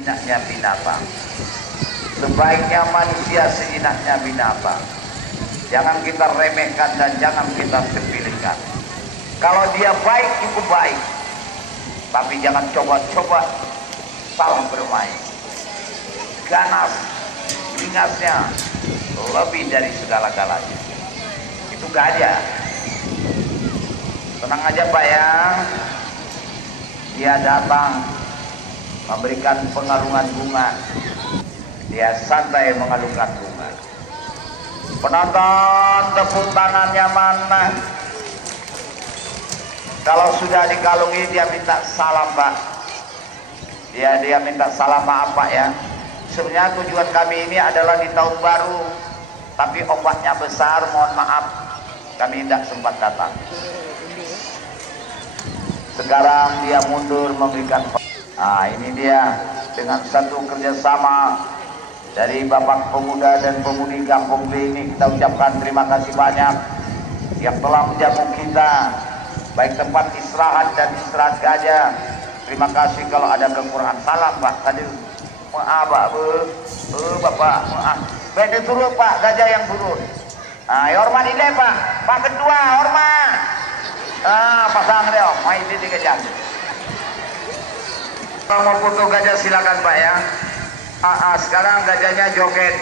Jinaknya binatang. Sebaiknya manusia sejinaknya binatang. Jangan kita remehkan dan jangan kita sepelekan. Kalau dia baik cukup baik, tapi jangan coba-coba salah bermain. Ganas, beringasnya lebih dari segala-galanya. Itu gajah. Tenang aja Pak ya. Dia datang memberikan pengalungan bunga. Dia santai mengalungkan bunga. Penonton tepuk tangannya mana? Kalau sudah dikalungi dia minta salam Pak. Dia minta salam maaf Pak ya. Sebenarnya tujuan kami ini adalah di tahun baru, tapi ombaknya besar, mohon maaf kami tidak sempat datang. Sekarang dia mundur memberikan. Nah ini dia dengan satu kerjasama dari Bapak Pemuda dan Pemudi Kampung B ini, kita ucapkan terima kasih banyak yang telah menjamu kita, baik tempat istirahat dan istirahat gajah. Terima kasih. Kalau ada kekurangan salam Pak tadi, maaf Pak, Bapak maaf. Beda turun Pak, gajah yang turun. Nah, hormat ini Pak, Pak kedua hormat. Pasang dia, main di gajah. Kalau mau foto gajah silakan Pak ya. Sekarang gajahnya joget.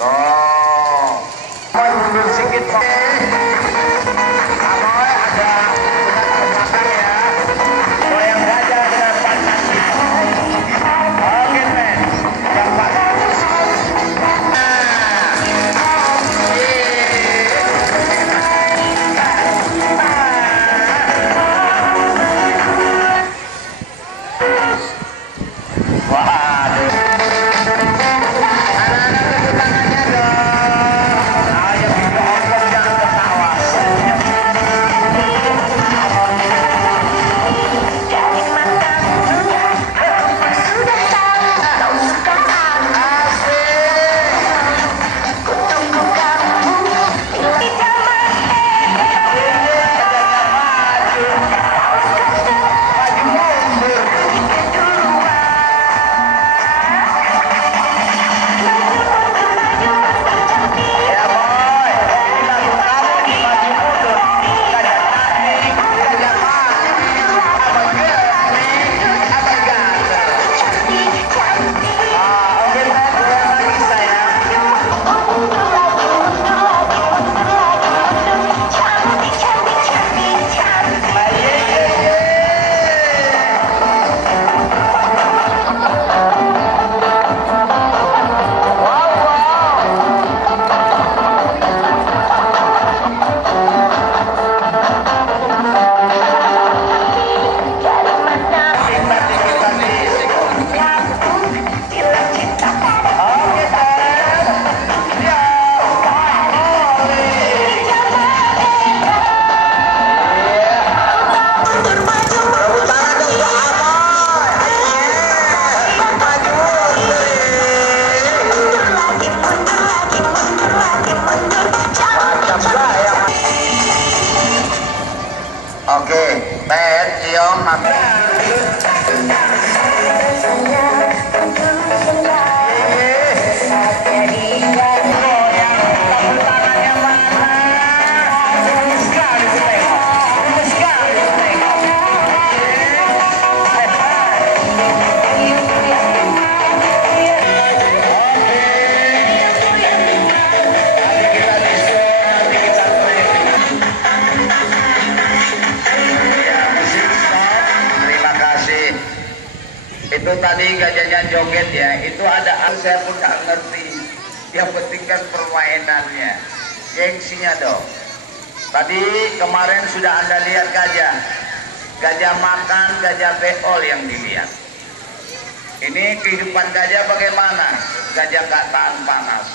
Tuh. Mau mundur sedikit Pak. Amoy ada belakang ya. Goyang gajah dengan pantatnya. Oke men. Yang Pak. Oke, Ben, Ciong, itu tadi gajahnya joget ya, itu ada saya pun nggak ngerti. Yang penting kan permainannya, gengsinya dong. Tadi kemarin sudah Anda lihat gajah makan, gajah beol yang dilihat. Ini kehidupan gajah bagaimana? Gajah nggak tahan panas.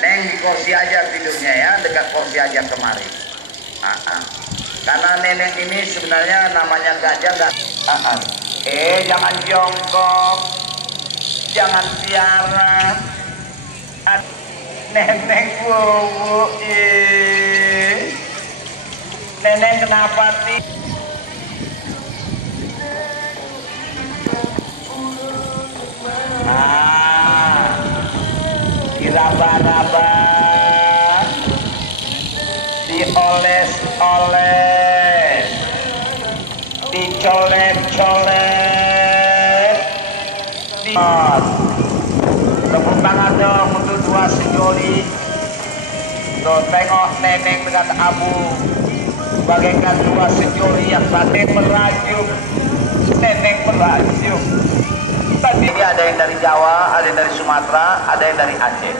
Neng di kursi aja tidurnya ya, dekat kursi aja kemarin. Karena nenek ini sebenarnya namanya gajah nggak. Jangan jongkok, jangan siaran. Nenek bobo, nenek kenapa sih? raba-raba, dioles-oles, dicolet-colet, tepuk tangan dong untuk dua sejoli. Tuh tengok Neneng dengan Abu bagaikan dua sejoli yang tadi merajuk. Neneng merajuk. Tadi ada yang dari Jawa, ada yang dari Sumatera, ada yang dari Aceh.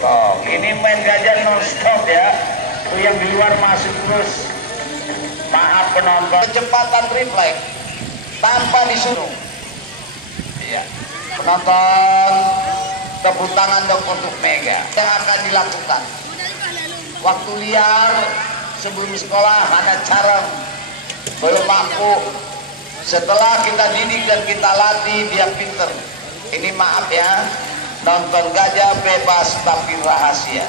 Oh, ini main gajah non-stop ya. Tuh yang di luar masuk terus. Maaf penonton. Kecepatan refleks tanpa disuruh. Iya. Penonton, tepuk tangan dong untuk Mega. Yang akan dilakukan waktu liar sebelum sekolah hanya cara belum mampu. Setelah kita didik dan kita latih dia pinter. Ini maaf ya, nonton gajah bebas tapi rahasia.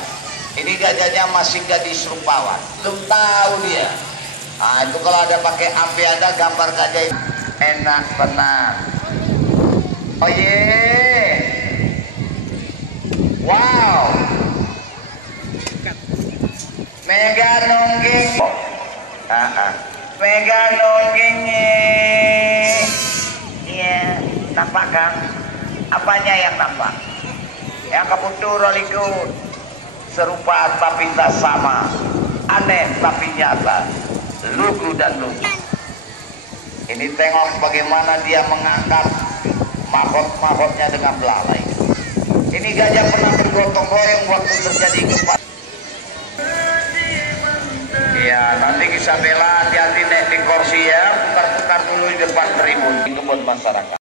Ini gajahnya masih gadis rupawan, belum tahu dia. Nah itu kalau ada pakai api ada gambar gajah itu. Enak benar. Oh yeah. Wow. Mega nonggeng. Mega nonggeng. Iya, nampak kan? Apanya yang nampak? Yang kebetulan ikut serupa tapi tak sama, aneh tapi nyata, lugu dan lugu. Ini tengok bagaimana dia mengangkat mahkot-mahkotnya dengan belalai. Ini gajah pernah bergotong royong waktu terjadi gempa. Ya, nanti Isabella hati-hati naik di kursi ya, putar-putar dulu di depan tribun di kebun masyarakat.